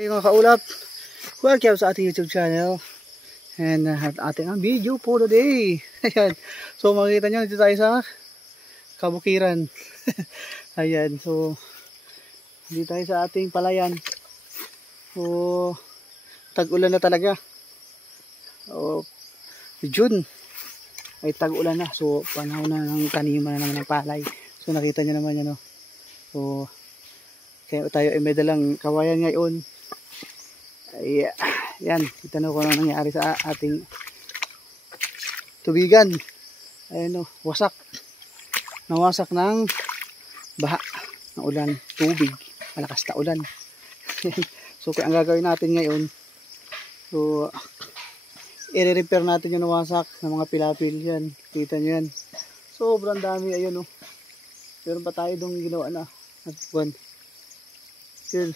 Hey mga kaulap, welcome sa ating YouTube channel and ating video for the day. Ayan, so makikita nyo dito tayo sa kabukiran. Ayan, so dito tayo sa ating palayan. So tag-ulan na talaga. June ay tag-ulan na, so panahon na ng taniman na naman ng palay. So nakita nyo naman yan, no? So kaya tayo ay may dalang kawayan ngayon. Ay, yan, kita na kung ano nangyari sa ating tubigan. Ayan, o, wasak. Nawasak ng baha ng ulan, tubig, malakas na ulan. So kaya ang gagawin natin ngayon, so i-repair natin yung nawasak ng mga pilapil. Yan, kita nyo yan, sobrang dami. Ayun, o, meron pa tayo doon ginawa na buwan. Yun,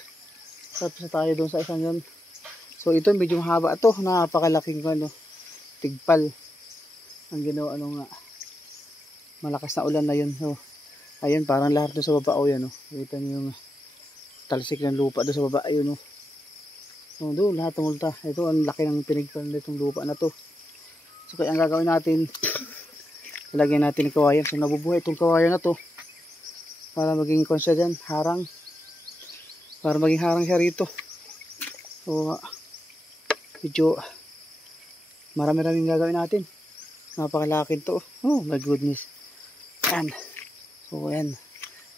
tapos tayo doon sa isang yan. So ito medyo mahaba ito, napakalaking ano, tigpal ang ginawa nung malakas na ulan na yun. So ayun, parang lahat doon sa baba, o yan, o, kita nyo yung talsik ng lupa doon sa baba. Ayun, o, so doon lahat tumulta. Ito ang laki ng pinigpal nitong lupa na to. So kaya ang gagawin natin, lalagyan natin ng kawayan. So nabubuhay itong kawayan na to para maging konsya dyan, harang, para maging harang siya rito. So medyo marami-raming gagawin natin. Napakalaking to. Oh my goodness. Yan. So yan,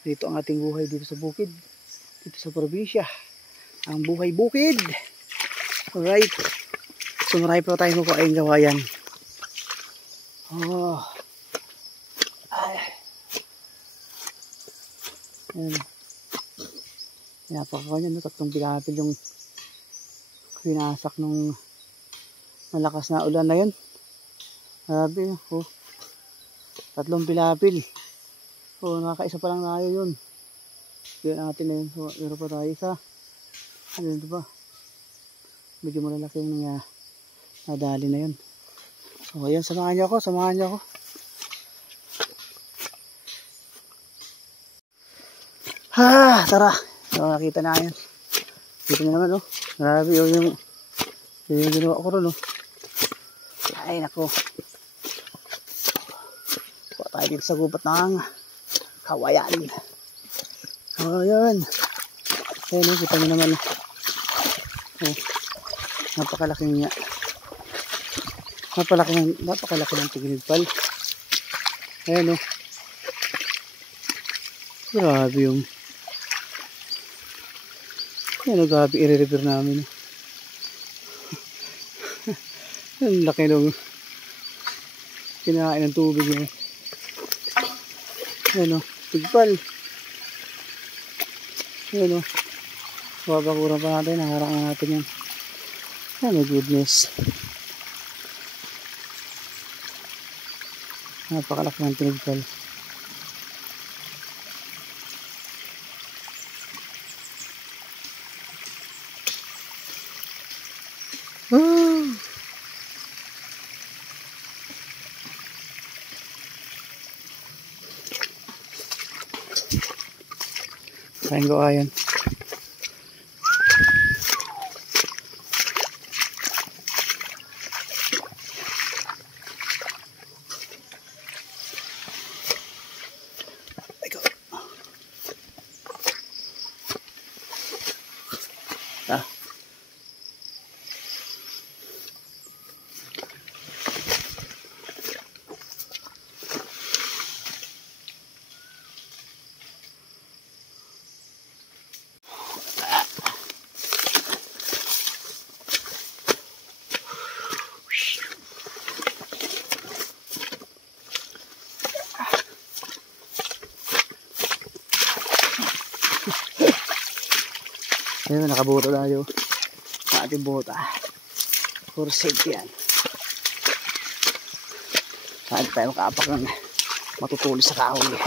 dito ang ating buhay dito sa bukid, dito sa probinsya, ang buhay bukid. Alright, so marami pa tayo makuhain gawayan. Oh, ay, yan. Napakakanyan, no? Tatlong pilapil yung winasak nung malakas na ulan na yun. Grabe, oh. Tatlong pilapil. Oh, nakakaisa pa lang tayo yun. Kaya natin na yun. So, meron pa tayo isa. Ayun, ito pa. Medyo malalaki yung nadali na yun. So, ayan, samahan niyo ako, samahan niyo ako. Ha, tara. So, nakita na yan. Dito na naman, oh. Grabe, oh, yung ginawa ko ron, oh. Ay, nako. Kuha tayo dito sa gubat ng kawayan. Oh, yun. Ayun, oh, kita nyo naman, oh. Oh, napakalaking niya. Napakalaki ng tigilipal. Ayun, oh. Grabe yung yan, grabe, i-repair namin. Ang laki nung kinain ng tubig niya. Yan, o, tigpal. Yan, o, babakuran pa natin, naharangan natin yan. Oh my goodness, napakalaki ng tigpal. Kain ko ayan. Ayun, nakabuto tayo sa ating bota for safety yan. Saan tayo makaapak ng matutulis sa kahoy.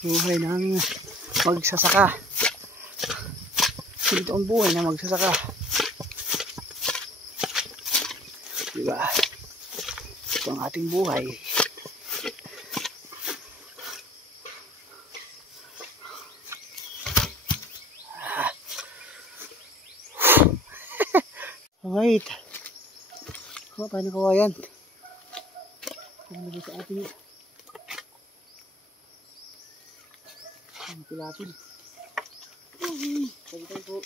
Buhay ng magsasaka. Ito ang buhay na magsasaka. Diba? Ito ang ating buhay. Alright. Oh, paano kawayan? Paano ba sa ating pilapil? Pagkita po.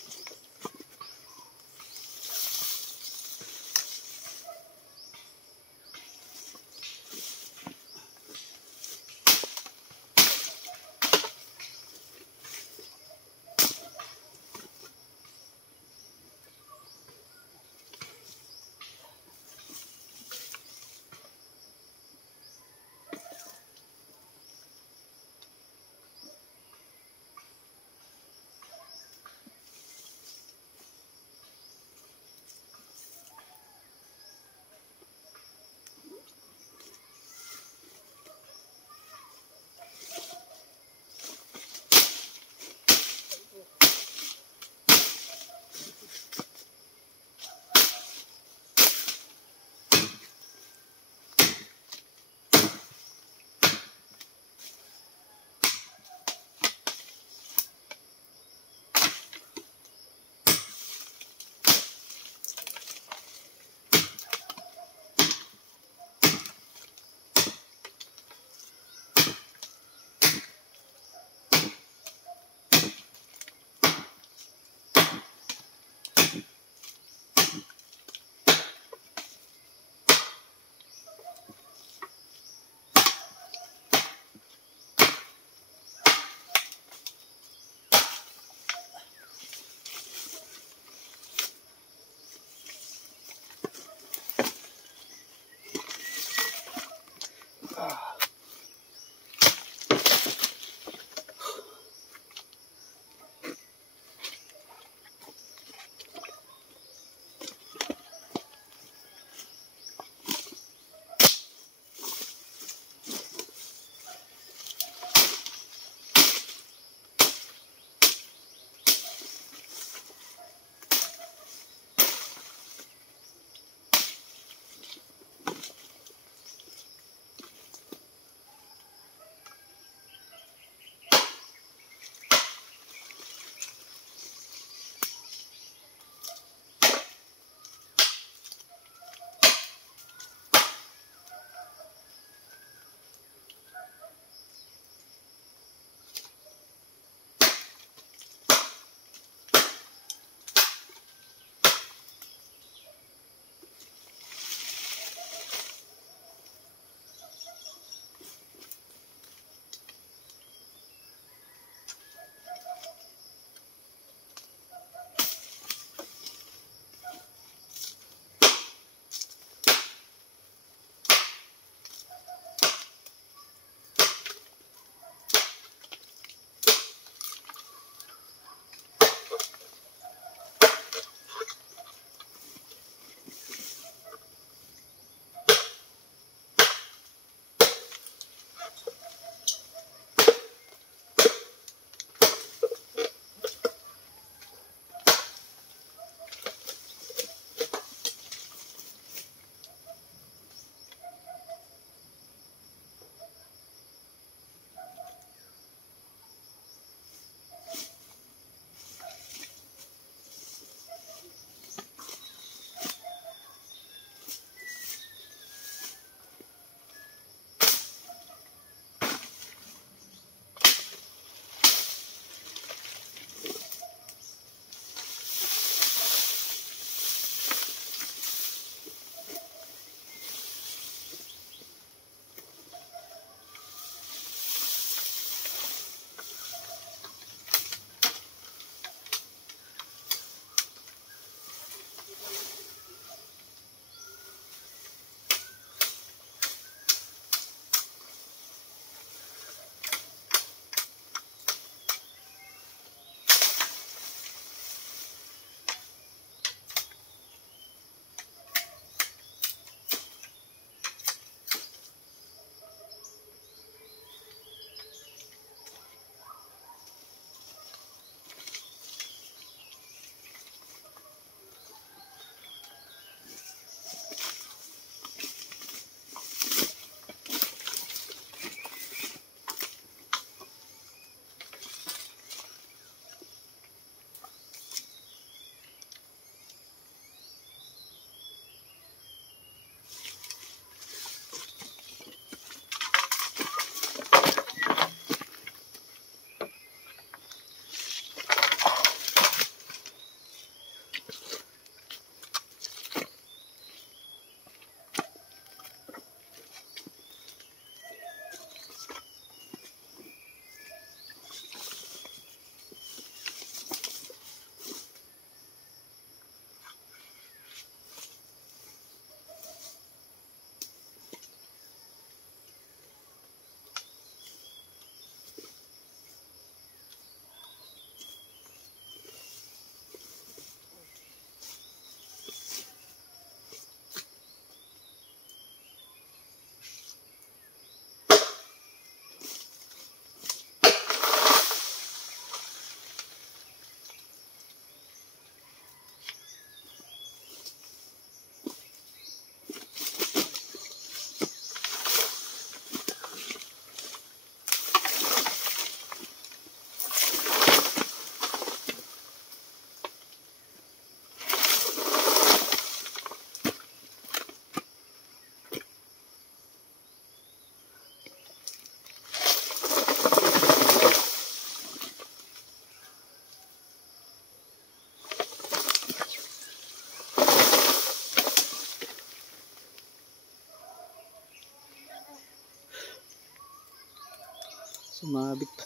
Sumabit pa.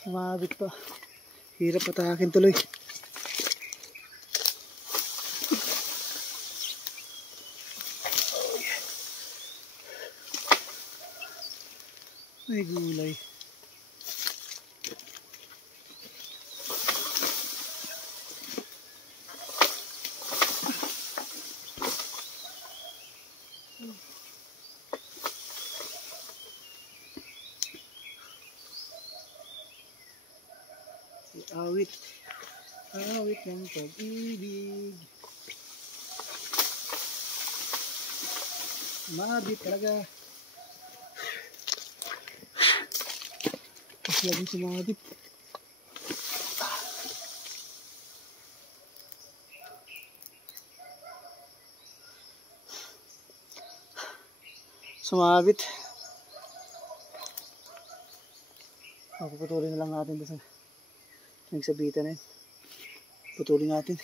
Sumabit pa. Hirap patakin tuloy. May gulay. Awit. Awit ng pag-ibig. Mabit talaga. Mas laging sumabit. Sumabit. Puputulin na lang natin doon sa nagsabitan na yun. Putulin natin.